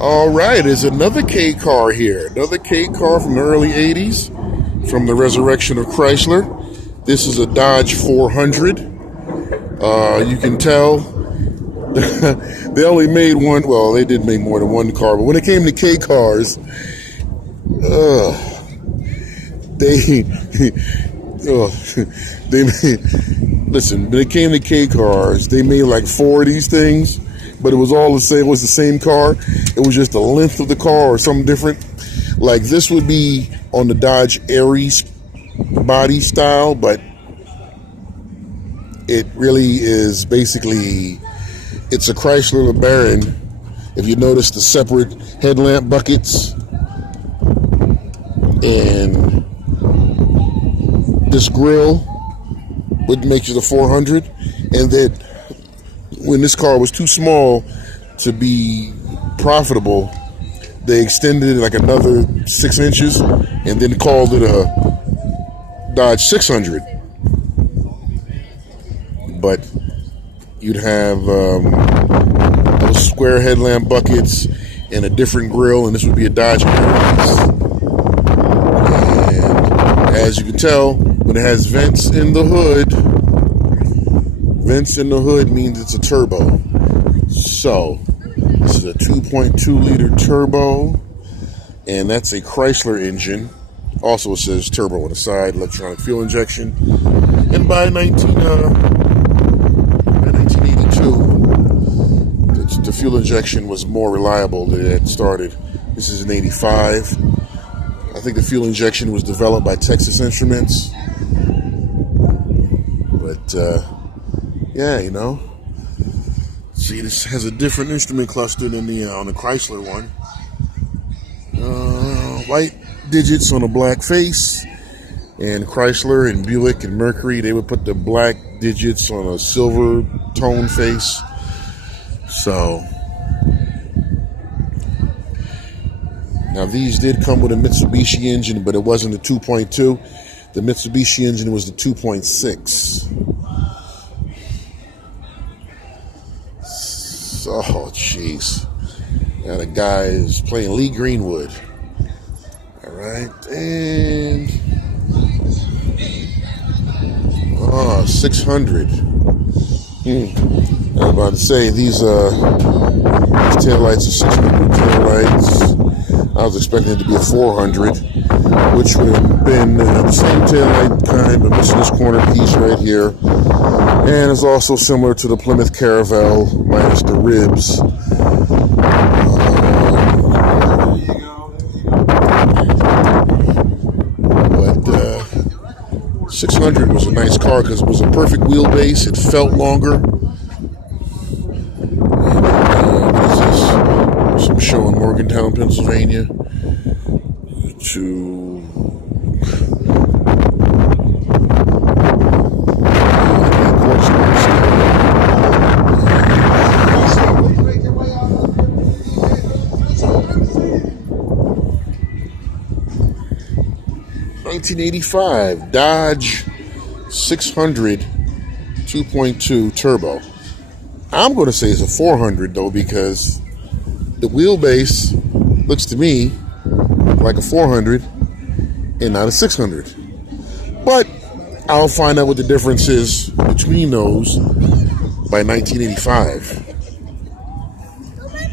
All right, there's another K car here. Another K car from the early 80s, from the resurrection of Chrysler. This is a Dodge 400. You can tell they only made one. Well, they did make more than one car, but when it came to K cars, they they made, listen. When it came to K cars, they made like four of these things, but it was all the same. It was the same car. It was just the length of the car or something different. Like this would be on the Dodge Aries body style, but it really is basically, it's a Chrysler LeBaron. If you notice the separate headlamp buckets and this grill, what makes it a 400, and that when this car was too small to be profitable, they extended it like another 6 inches and then called it a Dodge 600. But you'd have those square headlamp buckets and a different grille, and this would be a Dodge Aries. And as you can tell, when it has vents in the hood means it's a turbo. So this is a 2.2 liter turbo, and that's a Chrysler engine. Also, it says turbo on the side, electronic fuel injection. And by 1982, the fuel injection was more reliable than it started. This is an 85. I think the fuel injection was developed by Texas Instruments. But, yeah, you know. See, this has a different instrument cluster than the on the Chrysler one. White digits on a black face. And Chrysler and Buick and Mercury, they would put the black digits on a silver tone face. So, now these did come with a Mitsubishi engine, but it wasn't a 2.2. The Mitsubishi engine was the 2.6. So, jeez. Now the guy is playing Lee Greenwood. All right, and 600. I was about to say these taillights are 600 taillights. I was expecting it to be a 400, which would have been the same taillight kind, but missing this corner piece right here. And it's also similar to the Plymouth Caravelle, minus the ribs. But 600 was a nice car because it was a perfect wheelbase. It felt longer. This is some show in Morgantown, Pennsylvania. To 1985 Dodge 600 2.2 turbo. I'm going to say it's a 400 though, because the wheelbase looks to me like a 400 and not a 600. But I'll find out what the difference is between those by 1985.